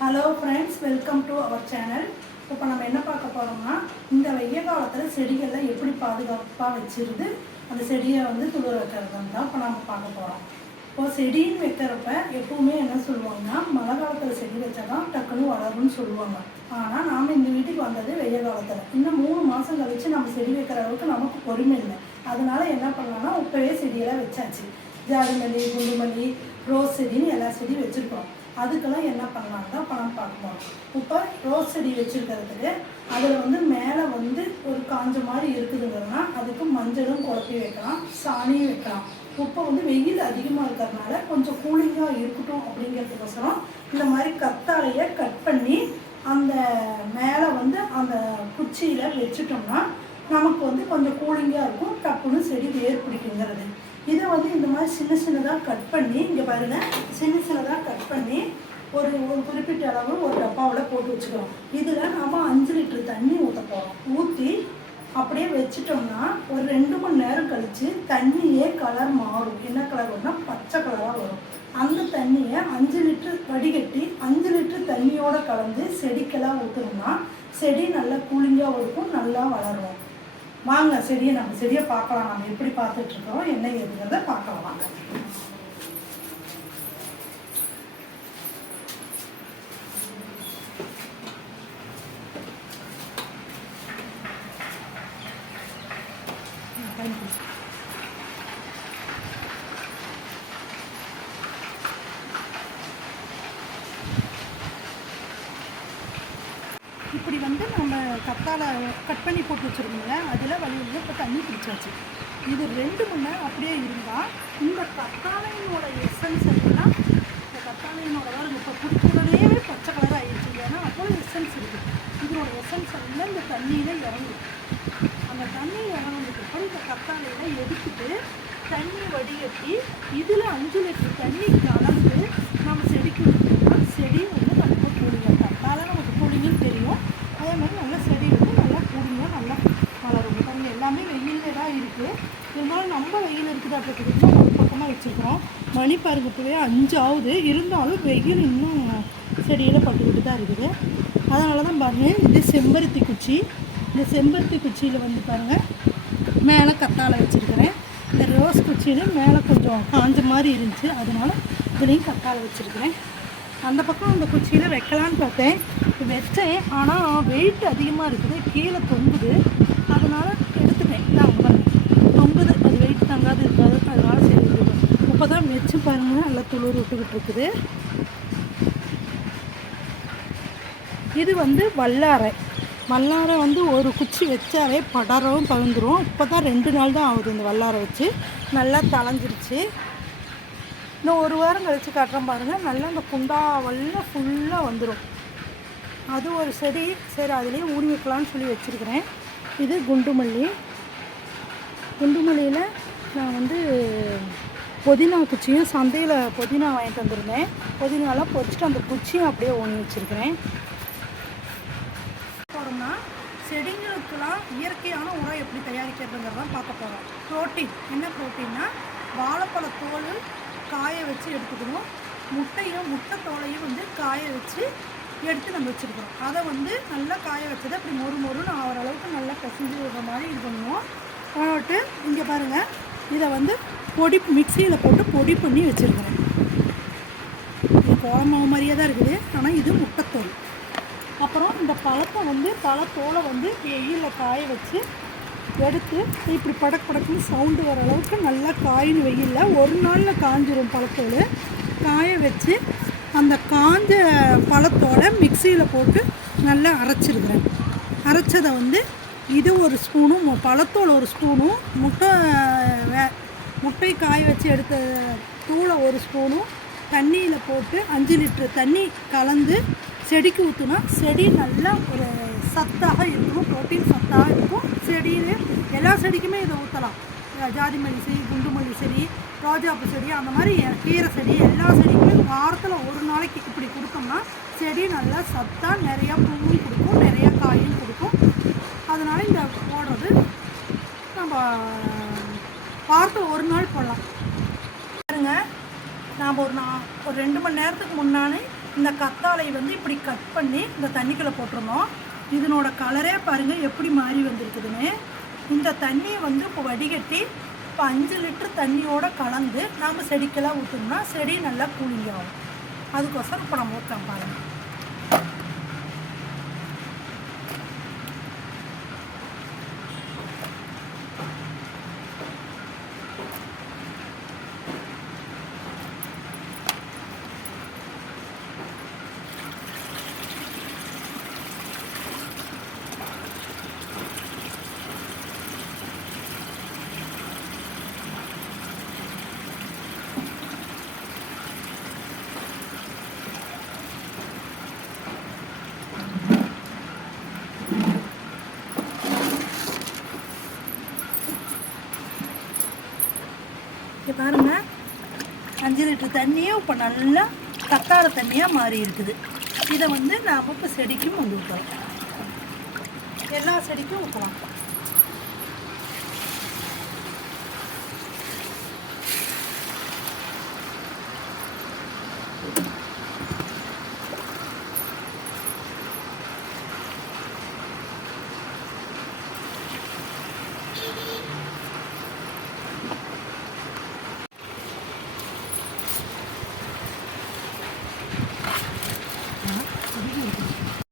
Hello friends, welcome to our channel. இப்போ நம்ம என்ன பார்க்க போகிறோம்னா, இந்த வெய்ய காலத்தில் செடிகளில் எப்படி பாதுகாப்பாக வச்சுருந்து அந்த செடியை துளிர வைக்கிறதுன்னு தான் இப்போ நம்ம பார்க்க போகிறோம். இப்போ செடின்னு வைக்கிறப்ப எப்பவுமே என்ன சொல்லுவாங்கன்னா, மழை காலத்தில் செடி வச்சா தான் டக்குன்னு வளரும்னு சொல்லுவாங்க. ஆனால் நாம் இந்த வீட்டுக்கு வந்தது வெய்ய காலத்தில். இன்னும் 3 மாதம் கழித்து நம்ம செடி வைக்கிற அளவுக்கு நமக்கு பொறுமை இல்லை. அதனால என்ன பண்ணலாம்னா, இப்போவே செடியெல்லாம் வச்சாச்சு. ஜாதி மல்லி, குண்டு மல்லி, ரோஸ் செடின்னு எல்லா செடியும் வச்சுருக்கோம். அதுக்கெல்லாம் என்ன பண்ணலாம் தான் பணம் பார்க்கணும். இப்போ ரோஸ் செடி வச்சுருக்கிறதுக்கு அதில் மேலே ஒரு காஞ்ச மாதிரி இருக்குதுங்கன்னா அதுக்கு மஞ்சளும் குழப்பி வைக்கலாம், சாணியும் வைக்கலாம். இப்போ வெயில் அதிகமாக இருக்கிறதுனால கொஞ்சம் கூலிங்காக இருக்கட்டும் அப்படிங்கிறதுக்கோசரம் இந்த மாதிரி கத்தாழையை கட் பண்ணி அந்த மேலே அந்த குச்சியில் வச்சுட்டோம்னா நமக்கு கொஞ்சம் கூலிங்காக இருக்கும், டப்புன்னு செடி வேர் பிடிக்குங்கிறது. இதை இந்த மாதிரி சின்ன சின்னதாக கட் பண்ணி, இங்கே பாருங்கள், சின்னதாக கட் பண்ணி ஒரு குறிப்பிட்ட அளவு ஒரு டப்பாவில் போட்டு வச்சுக்கிறோம். இதில் நாம் 5 லிட்டர் தண்ணி ஊற்ற போகிறோம். ஊற்றி அப்படியே வச்சிட்டோம்னா ஒரு 2 மணி நேரம் கழித்து தண்ணியே கலர் மாறும். என்ன கலர் வரும்னா பச்சை கலராக வரும். அந்த தண்ணியை 5 லிட்டர் வடிகட்டி 5 லிட்டர் தண்ணியோடு கலந்து செடிக்கெல்லாம் ஊற்றணும்னா செடி நல்லா கூலிங்காக இருக்கும், நல்லா வளரும். வாங்க நம்ம செடியை பார்க்கலாம். நம்ம எப்படி பார்த்துட்ருக்கோம், என்ன ஏதுங்கிறத பார்க்கலாம் வாங்க. இப்படி நம்ம கத்தாழை கட் பண்ணி போட்டு வச்சுருக்கோங்க. அதில் வழியில் இப்போ தண்ணி பிடிச்சாச்சு. இது 2 மணி நேரம் அப்படியே இருந்தால் இந்த கத்தாழையினோட எசன்ஸ் எல்லாம், இந்த கத்தாழையினோட இப்போ குடிக்கிறதே பச்சை கலராக ஆகிடுச்சு. ஏன்னா அவ்வளோ எசன்ஸ் இருக்குது. இதோட எசன்ஸ் எல்லாம் இந்த தண்ணியில் இறங்கும். அந்த தண்ணி இறங்கினதுக்கப்புறம் இந்த கத்தாழையில் எடுத்துட்டு தண்ணி வடிகட்டி இதில் 5 லிட்டர் தண்ணி கலந்து நம்ம செடிக்கு விட்டுட்டோம்னா செடி நல்லா கூலிங்க. கத்தாழை நமக்கு கூலிங்கன்னு தெரியும். அதே மாதிரி நல்லா செடி நல்லா கூலிங்க, நல்லா வளரும். பாருங்கள், எல்லாமே வெயிலில் தான் இருக்குது. இருந்தாலும் நம்ம வெயில் இருக்குது அப்படிங்கிறது ஒரு பக்கமாக வச்சுருக்கிறோம். மணி பாருங்க, இப்போவே 5 ஆகுது. இருந்தாலும் வெயில் இன்னும் செடியில் பட்டுக்கிட்டு தான் இருக்குது. அதனால தான் பாருங்கள், இது செம்பருத்தி குச்சி. இந்த செம்பருத்தி குச்சியில் பாருங்கள் மேலே கத்தாழை வச்சுருக்கிறேன். இந்த ரோஸ் குச்சியில் மேலே கொஞ்சம் காஞ்ச மாதிரி இருந்துச்சு, அதனால் இதுலேயும் கத்தாழை வச்சுருக்கிறேன். அந்த பக்கம் அந்த குச்சியில் வைக்கலான்னு பார்த்தேன், வச்சேன். ஆனால் வெயிட் அதிகமாக இருக்குது, கீழே தொங்குது. அதனால் எடுத்துட்டேன். நாங்கள் தொங்குது, அது வெயிட் தங்காது இருக்காது. அதனால் சரி இருக்குது. இப்போ தான் வச்சு பாருங்கள், நல்லா துளிர் விட்டுக்கிட்டு இருக்குது. இது வல்லாரை. வல்லாரை ஒரு குச்சி வச்சாலே படரவும் பழுந்துடும். இப்போ தான் 2 நாள் தான் ஆகுது இந்த வல்லாரை வச்சு. நல்லா தளைஞ்சிருச்சு. இன்னும் 1 வாரம் கழித்து காட்டுறேன் பாருங்கள். நல்லா அந்த குண்டாவெல்லாம் ஃபுல்லாக வந்துடும். அது ஒரு செடி. சரி, அதுலேயே ஊறி வைக்கலான்னு சொல்லி வச்சுருக்கிறேன். இது குண்டுமல்லி. குண்டுமல்லியில் நான் புதினா குச்சியும் சந்தையில் புதினா வாங்கிட்டு வந்திருந்தேன். புதினாலாம் பொறிச்சிட்டு அந்த குச்சியும் அப்படியே ஊனி வச்சுருக்கிறேன். போகிறோம்னா செடிங்களுக்கெல்லாம் இயற்கையான உரம் எப்படி தயாரிக்கிறதுங்கிறதான் பார்க்க போகிறோம். ப்ரோட்டீன் என்ன ப்ரோட்டீன்னா, வாழைப்பழத்தோல் காய வச்சு எடுத்துக்கணும். முட்டை தோலையும் காய வச்சு எடுத்து நம்ம வச்சுருக்கிறோம். அதை நல்லா காய வச்சதை அப்படி மொறுன்னு ஆகிற அளவுக்கு நல்லா பிசைஞ்சு விடுற மாதிரி இது பண்ணுவோம். போட்டு இங்கே பாருங்கள், இதை பொடி மிக்சியில் போட்டு பொடி பண்ணி வச்சுருக்கிறேன். இது கோலமாவு மாதிரியே தான் இருக்குது, ஆனால் இது முட்டைத்தோல். அப்புறம் இந்த பழத்தை பழத்தோலை வெயிலில் காய வச்சு எடுத்து இப்படி படக்குன்னு சவுண்டு வர அளவுக்கு நல்லா காயின் வெயிலில் 1 நாளில் காஞ்சிரும். பழத்தோல் காய வச்சு அந்த காஞ்ச பழத்தோலை மிக்சியில் போட்டு நல்லா அரைச்சிருக்கிறேன். அரைச்சதை இது 1 ஸ்பூனும், பழத்தோல் 1 ஸ்பூனும், முட்டை காய வச்சு எடுத்த தூளை 1 ஸ்பூனும் தண்ணியில் போட்டு 5 லிட்டர் தண்ணி கலந்து செடிக்கு ஊற்றுனா செடி நல்லா ஒரு சத்தாக இருக்கும், ப்ரோட்டீன் சத்தாக இருக்கும். செடியில் எல்லா செடிக்குமே இதை ஊற்றலாம். ஜாதி மல்லி செடி, குண்டு மல்லி செடி, ரோஜாப்பு செடி, அந்த மாதிரி கீரை செடி, எல்லா செடிக்குமே வாரத்தில் 1 நாளைக்கு இப்படி கொடுத்தோம்னா செடி நல்லா சத்தாக நிறையா பூவும் கொடுக்கும், நிறையா காயும் கொடுக்கும். அதனால் இந்த போடுறது நம்ம வாரத்தில் 1 நாள் போடலாம். பாருங்க, நாம் ஒரு 2 மணி நேரத்துக்கு முன்னாடி இந்த கத்தாழை வந்து இப்படி கட் பண்ணி இந்த தண்ணிக்குள்ளே போட்டுருந்தோம். இதனோட கலரே பாருங்கள் எப்படி மாறி வந்திருக்குதுன்னு. இந்த தண்ணியை வந்து இப்போ வடிகட்டி இப்போ 5 லிட்டர் தண்ணியோடு கலந்து நாம் செடிக்கெல்லாம் ஊற்றோம்னா செடி நல்லா கூலிங் ஆகும். அதுக்கோசரம் இப்போ நம்ம ஊற்றோம் பாருங்கள். இங்கே பாருங்கள், 5 லிட்டர் தண்ணியும் இப்போ நல்லா கத்தாழை தண்ணியாக மாறி இருக்குது. இதை வந்து நாம் இப்போ செடிக்கும் வந்து ஊற்றலாம். எல்லா செடிக்கும் ஊற்றலாம்.